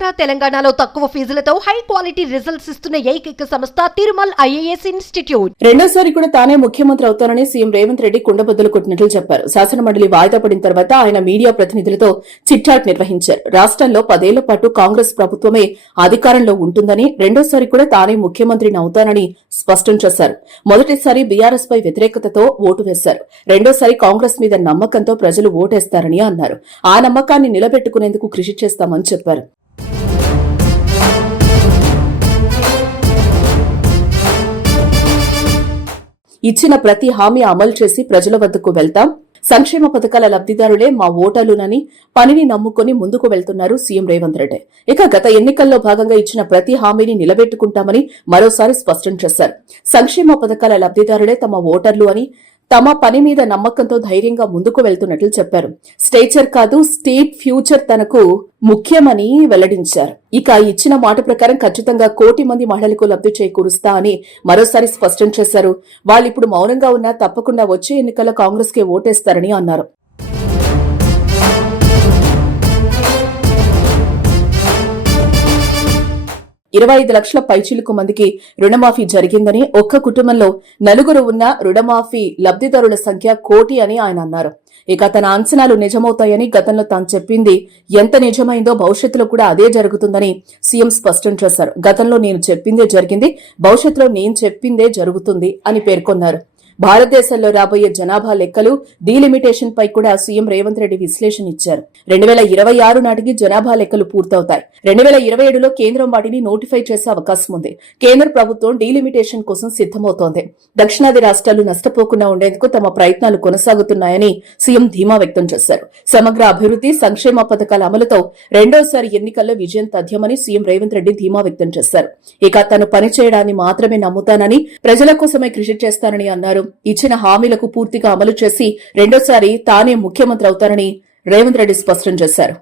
ఆంధ్ర తెలంగాణలో తక్కువ ఫీజులతో high quality results ఇస్తున్న ఏకైక సంస్థ తిరుమల్ ఐఏఎస్ ఇన్స్టిట్యూట్. రెండోసారి కూడా తానే ముఖ్యమంత్రి అవుతానని సీఎం రేవంత్ రెడ్డి కుండబద్దలు కొట్టినట్లు చెప్పారు. శాసనమండలి వాయిదా పడిన తర్వాత ఆయన మీడియా ప్రతినిధులతో చిట్చాట్ నిర్వహించారు. రాష్ట్రంలో 10 ఏళ్ల పాటు కాంగ్రెస్ ప్రభుత్వమే అధికారంలో ఉంటుందని, రెండోసారి కూడా తానే ముఖ్యమంత్రిని అవుతానని స్పష్టం చేశారు. మొదటిసారి బీఆర్ఎస్ పై వ్యతిరేకతతో ఓటు వేశారు. రెండోసారి కాంగ్రెస్ మీద నమ్మకంతో ప్రజలు ఓటేస్తారని అన్నారు. ఆ నమ్మకాన్ని నిలబెట్టుకునేందుకు కృషి చేస్తామని చెప్పారు. ఇచ్చిన ప్రతి హామీ అమలు చేసి ప్రజల వద్దకు వెళ్తాం. సంక్షేమ పథకాల లబ్దిదారులే మా ఓటర్లునని పనిని నమ్ముకుని ముందుకు వెళ్తున్నారు సీఎం రేవంత్ రెడ్డి. ఇక గత ఎన్నికల్లో భాగంగా ఇచ్చిన ప్రతి హామీని నిలబెట్టుకుంటామని మరోసారి స్పష్టం చేశారు. సంక్షేమ పథకాల లబ్దిదారులే తమ ఓటర్లు అని, తమ పని మీద నమ్మకంతో ధైర్యంగా ముందుకు వెళ్తున్నట్లు చెప్పారు. స్టేచర్ కాదు, స్టేట్ ఫ్యూచర్ తనకు ముఖ్యమని వెల్లడించారు. ఇక ఇచ్చిన మాట ప్రకారం ఖచ్చితంగా 1 కోటి మంది మహిళలకు లబ్ది చేకూరుస్తా అని మరోసారి స్పష్టం చేశారు. వాళ్ళిప్పుడు మౌనంగా ఉన్నా తప్పకుండా వచ్చే ఎన్నికల్లో కాంగ్రెస్ కే ఓటేస్తారని అన్నారు. 25 లక్షల పైచిలుకు మందికి రుణమాఫీ జరిగిందని, ఒక్క కుటుంబంలో 4 ఉన్న రుణమాఫీ లబ్దిదారుల సంఖ్య 1 కోటి అని ఆయన అన్నారు. ఇక తన అంచనాలు నిజమవుతాయని, గతంలో తాను చెప్పింది ఎంత నిజమైందో భవిష్యత్తులో కూడా అదే జరుగుతుందని సీఎం స్పష్టం చేశారు. గతంలో నేను చెప్పిందే జరిగింది, భవిష్యత్తులో నేను చెప్పిందే జరుగుతుంది అని పేర్కొన్నారు. భారతదేశంలో రాబోయే జనాభా లెక్కలు, డీలిమిటేషన్ పై కూడా సీఎం రేవంత్ రెడ్డి విశ్లేషణ ఇచ్చారు. 2026 నాటికి జనాభా లెక్కలు పూర్తవుతాయి. 2027లో కేంద్రం వాటిని నోటిఫై చేసే అవకాశం ఉంది. కేంద్ర ప్రభుత్వం డీలిమిటేషన్ కోసం సిద్దమవుతోంది. దక్షిణాది రాష్ట్రాలు నష్టపోకుండా ఉండేందుకు తమ ప్రయత్నాలు కొనసాగుతున్నాయని సీఎం ధీమా వ్యక్తం చేశారు. సమగ్ర అభివృద్ది, సంక్షేమ పథకాల అమలుతో రెండోసారి ఎన్నికల్లో విజయం తథ్యమని సీఎం రేవంత్ రెడ్డి ధీమా వ్యక్తం చేశారు. ఇక తను పనిచేయడాన్ని మాత్రమే నమ్ముతానని, ప్రజల కోసమే కృషి చేస్తానని అన్నారు. ఇచ్చిన హామీలకు పూర్తిగా అమలు చేసి రెండోసారి తానే ముఖ్యమంత్రి అవుతారని రేవంత్ రెడ్డి స్పష్టం చేశారు.